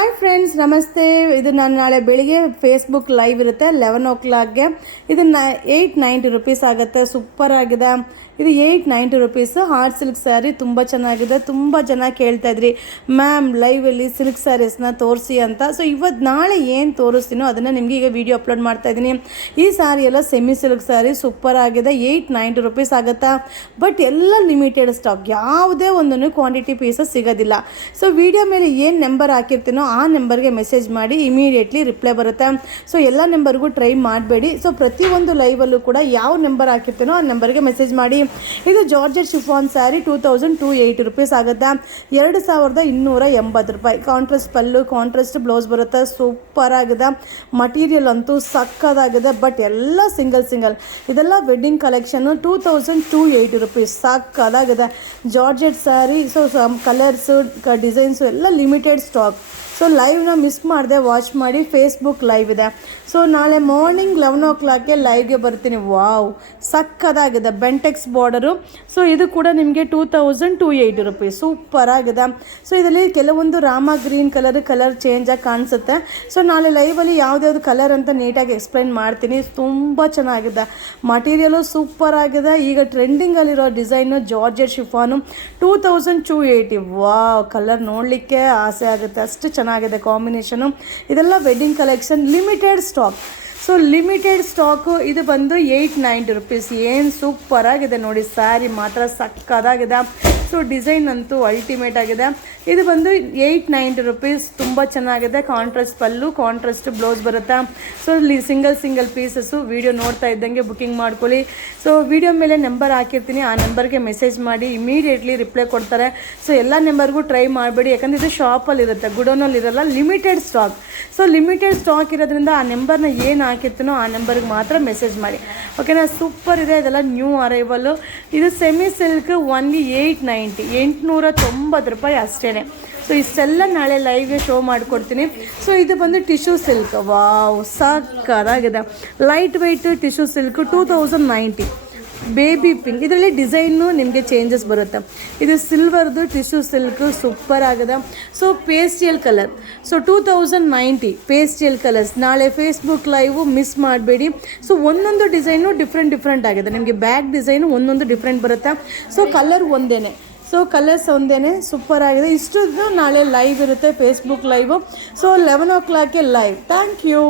Hi friends, ನಮಸ್ತೆ. ಇದು ನಾನು ನಾಳೆ ಬೆಳಿಗ್ಗೆ ಫೇಸ್ಬುಕ್ ಲೈವ್ ಇರುತ್ತೆ 11 o'clockಗೆ. ಇದು 890 rupees ಆಗುತ್ತೆ. ಸೂಪರ್ ಆಗಿದೆ. ಇದು 890 rupees. ಹಾರ್ಟ್ ಸಿಲ್ಕ್ ಸ್ಯಾರಿ ತುಂಬ ಚೆನ್ನಾಗಿದೆ. ತುಂಬ ಜನ ಕೇಳ್ತಾ ಇದ್ರಿ, ಮ್ಯಾಮ್ ಲೈವಲ್ಲಿ ಸಿಲ್ಕ್ ಸ್ಯಾರೀಸ್ನ ತೋರಿಸಿ ಅಂತ. ಸೊ ನಾಳೆ ಏನು ತೋರಿಸ್ತೀನೋ ಅದನ್ನು ನಿಮಗೆ ಈಗ ವಿಡಿಯೋ ಅಪ್ಲೋಡ್ ಮಾಡ್ತಾ ಇದ್ದೀನಿ. ಈ ಸ್ಯಾರಿ ಎಲ್ಲ ಸೆಮಿ ಸಿಲ್ಕ್ ಸ್ಯಾರಿ ಸೂಪರ್ ಆಗಿದೆ. 890 rupees ಆಗುತ್ತಾ. ಬಟ್ ಎಲ್ಲ ಲಿಮಿಟೆಡ್ ಸ್ಟಾಕ್, ಯಾವುದೇ ಒಂದನ್ನು ಕ್ವಾಂಟಿಟಿ ಪೀಸಸ್ ಸಿಗೋದಿಲ್ಲ. ಸೊ ವಿಡಿಯೋ ಮೇಲೆ ಏನು ನಂಬರ್ ಹಾಕಿರ್ತೀನೋ ಆ ನಂಬರ್ಗೆ ಮೆಸೇಜ್ ಮಾಡಿ, ಇಮಿಡಿಯೇಟ್ಲಿ ರಿಪ್ಲೈ ಬರುತ್ತೆ. ಸೊ ಎಲ್ಲ ನಂಬರ್ಗೂ ಟ್ರೈ ಮಾಡಬೇಡಿ. ಸೊ ಪ್ರತಿಯೊಂದು ಲೈವಲ್ಲೂ ಕೂಡ ಯಾವ ನಂಬರ್ ಹಾಕಿರ್ತೀನೋ ಆ ನಂಬರ್ಗೆ ಮೆಸೇಜ್ ಮಾಡಿ. ಇದು ಜಾರ್ಜೆಟ್ ಶಿಫಾನ್ ಸ್ಯಾರಿ 2280 rupees ಆಗುತ್ತೆ. 2280 ರೂಪಾಯಿ. ಕಾಂಟ್ರಾಸ್ಟ್ ಪಲ್ಲು, ಕಾಂಟ್ರಾಸ್ಟ್ ಬ್ಲೌಸ್ ಬರುತ್ತೆ. ಸೂಪರ್ ಆಗಿದೆ. ಮಟೀರಿಯಲ್ ಅಂತೂ ಸಕ್ಕದಾಗಿದೆ. ಬಟ್ ಎಲ್ಲ ಸಿಂಗಲ್ ಇದೆಲ್ಲ ವೆಡ್ಡಿಂಗ್ ಕಲೆಕ್ಷನ್ನು. 2280 rupees. ಸಕ್ಕದಾಗಿದೆ georgette sari. So colours, designs ಎಲ್ಲ ಲಿಮಿಟೆಡ್ ಸ್ಟಾಕ್. ಸೊ ಲೈವ್ನ ಮಿಸ್ ಮಾಡದೆ ವಾಚ್ ಮಾಡಿ. ಫೇಸ್ಬುಕ್ ಲೈವ್ ಇದೆ. ಸೊ ನಾಳೆ ಮಾರ್ನಿಂಗ್ 11 o'clockಗೆ ಲೈವ್ಗೆ ಬರ್ತೀನಿ. ವಾವ್, ಸಕ್ಕದಾಗಿದೆ. Bentex border. ಸೊ ಇದು ಕೂಡ ನಿಮಗೆ 2280 rupees. ಸೂಪರ್ ಆಗಿದೆ. ಸೊ ಇದರಲ್ಲಿ ಕೆಲವೊಂದು ರಾಮ ಗ್ರೀನ್ ಕಲರ್ ಚೇಂಜಾಗಿ ಕಾಣಿಸುತ್ತೆ. ಸೊ ನಾಳೆ ಲೈವಲ್ಲಿ ಯಾವ್ದು ಕಲರ್ ಅಂತ ನೀಟಾಗಿ ಎಕ್ಸ್ಪ್ಲೈನ್ ಮಾಡ್ತೀನಿ. ತುಂಬ ಚೆನ್ನಾಗಿದೆ. ಮಟೀರಿಯಲು ಸೂಪರ್ ಆಗಿದೆ. ಈಗ ಟ್ರೆಂಡಿಂಗಲ್ಲಿರೋ design georgette chiffon 2280. Wow, colour ನೋಡಲಿಕ್ಕೆ ಆಸೆ ಆಗುತ್ತೆ, ಅಷ್ಟು ಚೆನ್ನಾಗಿದೆ ಕಾಂಬಿನೇಷನು. ಇದೆಲ್ಲ wedding collection, limited stock. So limited stock. ಇದು ಬಂದು 890 rupees. ಏನು ಸೂಪರ್ ಆಗಿದೆ ನೋಡಿ, ಸ್ಯಾರಿ ಮಾತ್ರ ಸಕ್ಕದಾಗಿದೆ. ಸೊ ಡಿಸೈನ್ ಅಂತೂ ಅಲ್ಟಿಮೇಟ್ ಆಗಿದೆ. ಇದು ಬಂದು 890 rupees. ತುಂಬ ಚೆನ್ನಾಗಿದೆ. ಕಾಂಟ್ರಾಸ್ಟ್ ಪಲ್ಲು, ಕಾಂಟ್ರಾಸ್ಟ್ ಬ್ಲೌಸ್ ಬರುತ್ತೆ. ಸೊ ಇಲ್ಲಿ ಸಿಂಗಲ್ ಪೀಸಸ್ಸು. ವಿಡಿಯೋ ನೋಡ್ತಾ ಇದ್ದಂಗೆ ಬುಕ್ಕಿಂಗ್ ಮಾಡ್ಕೊಳ್ಳಿ. ಸೊ ವಿಡಿಯೋ ಮೇಲೆ ನಂಬರ್ ಹಾಕಿರ್ತೀನಿ, ಆ ನಂಬರ್ಗೆ ಮೆಸೇಜ್ ಮಾಡಿ, ಇಮಿಡಿಯೇಟ್ಲಿ ರಿಪ್ಲೈ ಕೊಡ್ತಾರೆ. ಸೊ ಎಲ್ಲ ನಂಬರ್ಗೂ ಟ್ರೈ ಮಾಡಬೇಡಿ, ಯಾಕಂದರೆ ಇದು ಶಾಪಲ್ಲಿ ಇರುತ್ತೆ, ಗುಡೋನಲ್ಲಿ ಇರಲ್ಲ. Limited stock. So limited stock ಇರೋದ್ರಿಂದ ಆ ನಂಬರ್ನ ಏನು ಹಾಕಿರ್ತೀನೋ ಆ ನಂಬರ್ಗೆ ಮಾತ್ರ ಮೆಸೇಜ್ ಮಾಡಿ, ಓಕೆನಾ. ಸೂಪರ್ ಇದೆ. ಇದೆಲ್ಲ ನ್ಯೂ ಅರೈವಲ್ಲು. ಇದು ಸೆಮಿ ಸಿಲ್ಕ್ ಓನ್ಲಿ 890, 890 ರೂಪಾಯಿ ಅಷ್ಟೇ. ಸೊ ಇಷ್ಟೆಲ್ಲ ನಾಳೆ ಲೈವ್ಗೆ ಶೋ ಮಾಡಿಕೊಡ್ತೀನಿ. ಸೊ ಇದು ಬಂದು ಟಿಶ್ಯೂ ಸಿಲ್ಕ್. ವಾವ್, ಸಕ್ಕದಾಗಿದೆ. Light weight tissue silk 2090. Baby pink. ಇದರಲ್ಲಿ ಡಿಸೈನು ನಿಮಗೆ ಚೇಂಜಸ್ ಬರುತ್ತೆ. ಇದು ಸಿಲ್ವರ್ದು ಟಿಶ್ಯೂ ಸಿಲ್ಕ್ ಸೂಪರ್ ಆಗಿದೆ. So pastel colour. So 2090 pastel colours. ನಾಳೆ ಫೇಸ್ಬುಕ್ ಲೈವು ಮಿಸ್ ಮಾಡಬೇಡಿ. ಸೊ ಒಂದೊಂದು ಡಿಸೈನು ಡಿಫ್ರೆಂಟ್ ಆಗಿದೆ. ನಿಮಗೆ ಬ್ಯಾಕ್ ಡಿಸೈನು ಒಂದೊಂದು ಡಿಫ್ರೆಂಟ್ ಬರುತ್ತೆ. ಸೊ ಕಲರ್ ಒಂದೇ. ಸೊ ಕಲರ್ಸ್ ಒಂದೇ. ಸೂಪರ್ ಆಗಿದೆ. ಇಷ್ಟು ನಾಳೆ ಲೈವ್ ಇರುತ್ತೆ, ಫೇಸ್ಬುಕ್ ಲೈವು. ಸೊ 11 o'clockಗೆ ಲೈವ್. Thank you.